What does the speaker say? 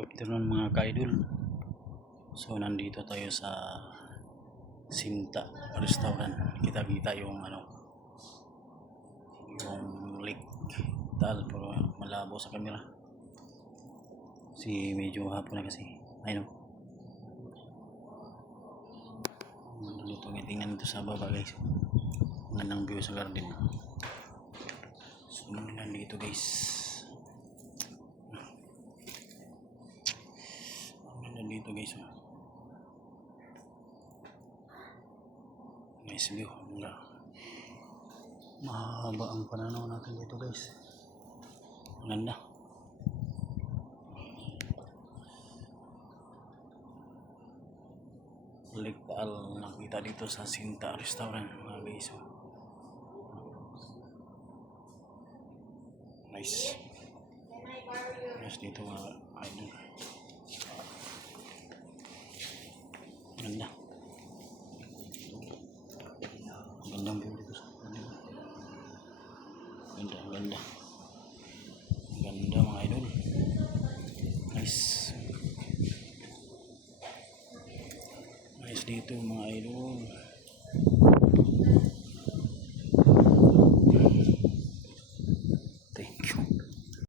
Afternoon mga ka-idol. So nandito tayo sa Sinta Restaurant. Kita-kita yung yung lake tal, pero malabo sa camera. Medyo hapon na kasi. Ayun. Dito tingnan dito sa baba guys. Magandang view sa garden. So nandito guys. Dito guys, nice view. Mahaba ang pananaw natin dito guys. Maganda. Lake Taal nakita dito sa Sinta Restaurant mga guys. Nice. Nice dito mga idol. Ganda. Gandang view dito sa ganda. Ganda mga idol. Nice. Nice dito mga idol.